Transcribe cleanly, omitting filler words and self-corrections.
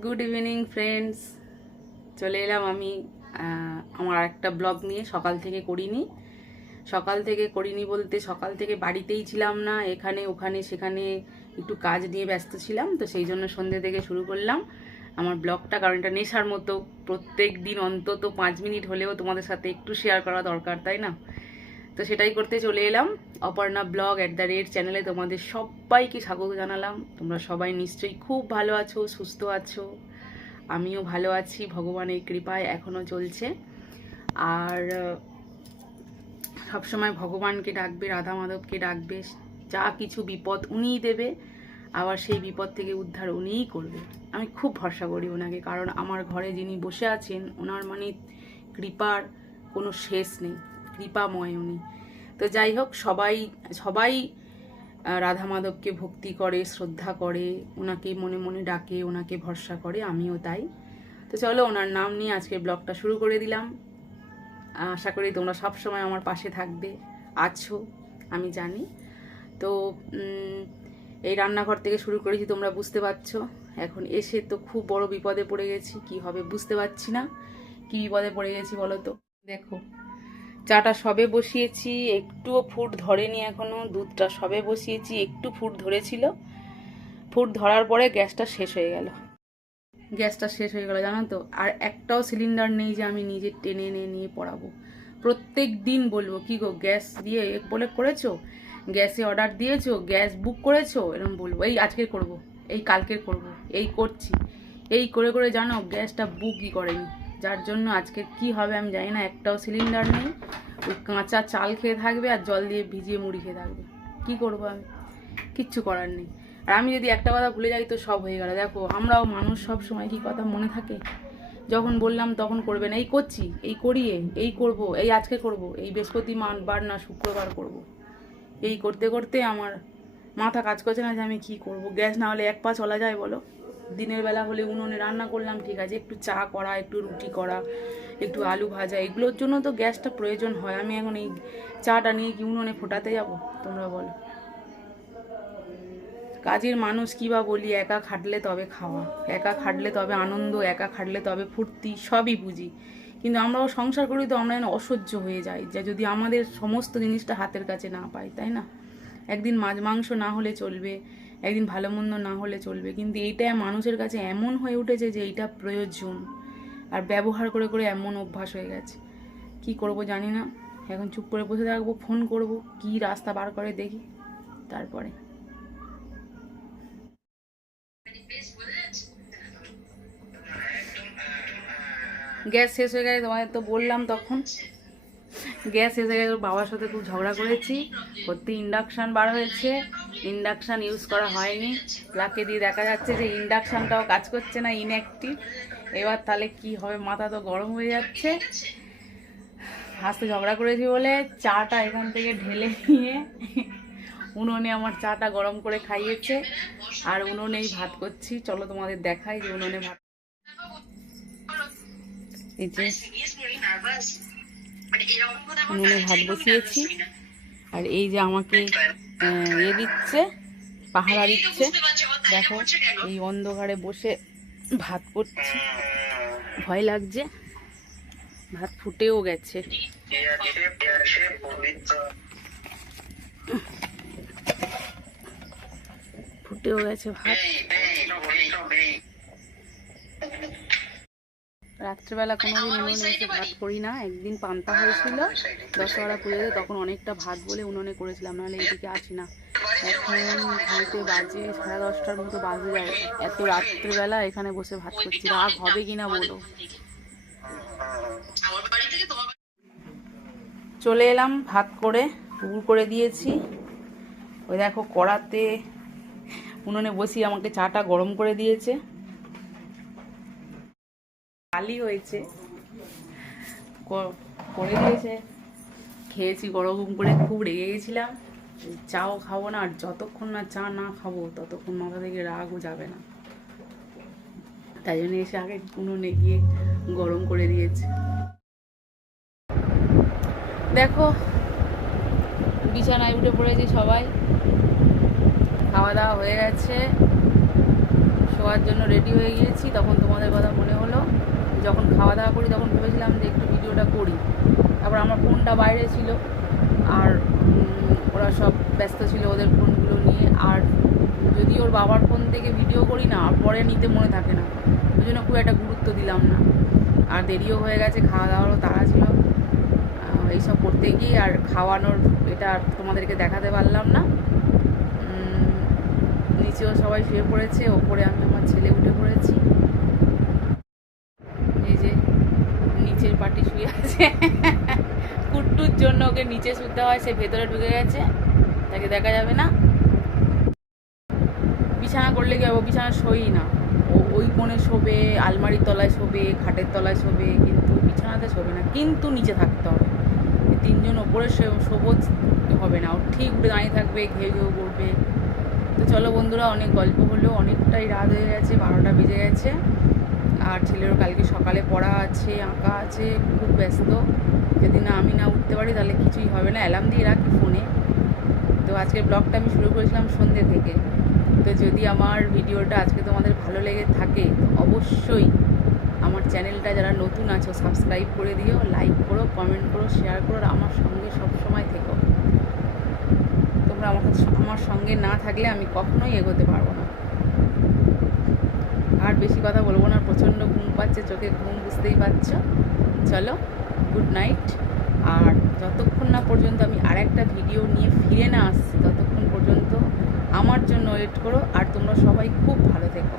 Good evening friends, চলে এলাম আমি আমার একটা ব্লগ নিয়ে। সকাল থেকে করিনি বলতে সকাল থেকে বাড়িতেই ছিলাম না, এখানে ওখানে সেখানে একটু কাজ নিয়ে ব্যস্ত ছিলাম, তো সেই জন্য সন্ধ্যে থেকে শুরু করলাম আমার ব্লগটা। কারণ এটা নেশার মতো, প্রত্যেক দিন অন্তত 5 মিনিট হলেও তোমাদের সাথে একটু শেয়ার করা দরকার, তাই না? তো সেটাই করতে চলে এলাম। অপর্ণা ব্লগ @চ্যানেলে তোমাদের সবাইকে স্বাগত জানালাম। তোমরা সবাই নিশ্চয়ই খুব ভালো আছো, সুস্থ আছো। আমিও ভালো আছি, ভগবানের কৃপায় এখনও চলছে। আর সবসময় ভগবানকে ডাকবে, রাধা মাধবকে ডাকবে, যা কিছু বিপদ উনিই দেবে, আবার সেই বিপদ থেকে উদ্ধার উনিই করবে। আমি খুব ভরসা করি ওনাকে, কারণ আমার ঘরে যিনি বসে আছেন ওনার মানে কৃপার কোনো শেষ নেই, কৃপাময় উনি। তো যাই হোক, সবাই সবাই রাধা মাধবকে ভক্তি করে, শ্রদ্ধা করে, ওনাকে মনে মনে ডাকে, ওনাকে ভরসা করে, আমিও তাই। তো চলো, ওনার নাম নিয়ে আজকে ব্লগটা শুরু করে দিলাম। আশা করি তোমরা সব সময় আমার পাশে থাকবে, আছো আমি জানি। তো এই রান্নাঘর থেকে শুরু করেছি, তোমরা বুঝতে পারছো। এখন এসে তো খুব বড় বিপদে পড়ে গেছি, কি হবে বুঝতে পারছি না। কি বিপদে পড়ে গেছি বলো তো? দেখো, চাটা সবে বসিয়েছি, একটুও ফুট ধরেনি এখনো। দুধটা সবে বসিয়েছি, একটু ফুট ধরেছিল। ফুট ধরার পরে গ্যাসটা শেষ হয়ে গেল। জানো তো। আর একটাও সিলিন্ডার নেই যে আমি নিজে টেনে এনে নিয়ে পড়াবো। প্রত্যেক দিন বলবো, কি গো গ্যাস দিয়ে বলে করেছো, গ্যাসে অর্ডার দিয়েছো, গ্যাস বুক করেছো, এরকম বলবো। এই আজকে করব, এই কালকের করব, এই করছি, এই করে করে জানো গ্যাসটা বুকই করেনি। যার জন্য আজকে কি হবে আমি জানি না, একটাও সিলিন্ডার নেই। ওই কাঁচা চাল খেয়ে থাকবে আর জল দিয়ে ভিজিয়ে মুড়ি খেয়ে থাকবে। কি করব আমি? কিচ্ছু করার নেই। আর আমি যদি একটা কথা ভুলে যাই তো সব হয়ে গেল। দেখো, আমরাও মানুষ, সব সময় কি কথা মনে থাকে? যখন বললাম তখন করবে না। এই করছি, এই করিয়ে, এই করব, এই আজকে করব, এই বৃহস্পতিবার না শুক্রবার করব। এই করতে করতে আমার মাথা কাজ করছে না যে আমি কি করব। গ্যাস না হলে এক পা চলা যায় বলো? দিনের বেলা হলে উনুনে রান্না করলাম, ঠিক আছে, একটু চা করা, একটু রুটি করা, একটু আলু ভাজা, এগুলোর জন্য তো গ্যাসটা প্রয়োজন হয়। আমি এখন এই চাটা নিয়ে কি উনুনে ফোটাতে যাব? তোমরা বলো। কাজের মানুষ কী বা বলি, একা খাটলে তবে খাওয়া, একা খাটলে তবে আনন্দ, একা খাটলে তবে ফুর্তি, সবই বুঝি। কিন্তু আমরাও সংসার করি তো আমরা যেন অসহ্য হয়ে যাই, যে যদি আমাদের সমস্ত জিনিসটা হাতের কাছে না পাই, তাই না? একদিন মাছ মাংস না হলে চলবে, একদিন ভালো মন্দ না হলে চলবে, কিন্তু এইটা মানুষের কাছে এমন হয়ে উঠেছে যে এইটা প্রয়োজন। আর ব্যবহার করে করে এমন অভ্যাস হয়ে গেছে, কি করব জানি না। এখন চুপ করে বসে থাকবো, ফোন করব, কি রাস্তা বার করে দেখি, তারপরে। গ্যাস শেষ হয়ে গেছে, তোমাদের তো বললাম তখন। গ্যাস শেষ হয়ে গেছে, বাবার সাথে খুব ঝগড়া করেছি। সত্যি ইন্ডাকশান বার হয়েছে, ইন্ডাকশান ইউজ করা হয়নি। লাকে দিয়ে দেখা যাচ্ছে যে ইন্ডাকশানটাও কাজ করছে না, ইনঅ্যাক্টিভ। এবার তাহলে কি হবে, মাথা তো গরম হয়ে যাচ্ছে। হাসতে ঝগড়া করেছি বলে চাটা এখান থেকে ঢেলে নিয়ে উনুনে আমার চাটা গরম করে খাইয়েছে, আর উনুনেই ভাত করছি। চলো তোমাদের দেখাই যে উনুনে ভাত। এই যে উনুনে ভাত বসিয়েছি, আর এই যে আমাকে দিচ্ছে, পাহারা দিচ্ছে। দেখো, এই অন্ধকারে বসে ভাত করছি, ভয় লাগছে। ভাত ফুটেও গেছে। ভাত। রাত্রেবেলা কোনোদিন উনুনে এসে ভাত করি না। একদিন পান্তা হয়েছিল দশহরা পুজোতে, তখন অনেকটা ভাত বলে উনুনে করেছিলাম, নাহলে এদিকে আসি না। এখন ঘড়িতে বাজে 10:30টার মতো বাজে যায়, এত রাত্রেবেলা এখানে বসে ভাত করছি। রাগ হবে কিনা বলো? চলে এলাম ভাত করে, পুকুর করে দিয়েছি। ওই দেখো, কড়াতে উনুনে বসিয়ে আমাকে চাটা গরম করে দিয়েছে। খালি হয়েছে, করে দিয়েছে, খেয়েছি গরম করে। খুব রেগে গেছিলাম, চাও খাবো না, আর যতক্ষণ না চা না খাবো ততক্ষণ মাথা থেকে রাগও যাবে না। তাই জন্য এসে আগে উনুনে গিয়ে গরম করে দিয়েছে। দেখো, বিছানায় উঠে পড়েছি সবাই, খাওয়া দাওয়া হয়ে গেছে, শোয়া যাওয়ার জন্য রেডি হয়ে গিয়েছি, তখন তোমাদের কথা মনে হলো। যখন খাওয়া দাওয়া করি তখন ভেবেছিলাম যে একটু ভিডিওটা করি, তারপর আমার ফোনটা বাইরে ছিল, আর ওরা সব ব্যস্ত ছিল ওদের ফোনগুলো নিয়ে। আর যদি ওর বাবার ফোন থেকে ভিডিও করি না, পরে নিতে মনে থাকে না, ওই জন্য খুব একটা গুরুত্ব দিলাম না। আর দেরিও হয়ে গেছে, খাওয়া দাওয়ারও তাড়া ছিল, এইসব করতে গিয়ে আর খাওয়ানোর এটা তোমাদেরকে দেখাতে পারলাম না। নিচেও সবাই শুয়ে পড়েছে, ওপরে আমি আমার ছেলে উঠে পড়েছি। এই যে নিচের পাটি শুয়ে আছে কুট্টুর জন্য ওকে নিচে শুতে হয়, সে ভেতরে ঢুকে গেছে, তাকে দেখা যাবে না। বিছানা করলে কি হবে, বিছানা শোই না, ও ওই কোণে শোবে, আলমারির তলায় শোবে, খাটের তলায় শোবে, কিন্তু বিছানাতে শোবে না, কিন্তু নিচে থাকতে হবে। তিনজন ওপরে শোবো হবে না, ও ঠিক উঠে দাঁড়িয়ে থাকবে, ঘেউ ঘেউ করবে। তো চলো বন্ধুরা, অনেক গল্প হলো, অনেকটাই রাত হয়ে গেছে, 12টা বেজে গেছে। আর ছেলেরও কালকে সকালে পড়া আছে, আঁকা আছে, খুব ব্যস্ত। যদি না আমি না উঠতে পারি তাহলে কিছুই হবে না, অ্যালার্ম দিয়ে রাখি ফোনে। তো আজকের ব্লগটা আমি শুরু করেছিলাম সন্ধ্যে থেকে। তো যদি আমার ভিডিওটা আজকে তোমাদের ভালো লেগে থাকে, তো অবশ্যই আমার চ্যানেলটা যারা নতুন আছো সাবস্ক্রাইব করে দিও, লাইক করো, কমেন্ট করো, শেয়ার করো, আর আমার সঙ্গে সবসময় থেকো। তোমরা আমার সঙ্গে না থাকলে আমি কখনোই এগোতে পারবো না। আর বেশি কথা বলবো না, প্রচণ্ড ঘুম পাচ্ছে, চোখে ঘুম, বুঝতেই পারছো। চলো, গুড নাইট। আর যতক্ষণ না পর্যন্ত আমি আর একটা ভিডিও নিয়ে ফিরে না আসছি, ততক্ষণ পর্যন্ত আমার জন্য ওয়েট করো। আর তোমরা সবাই খুব ভালো থেকো।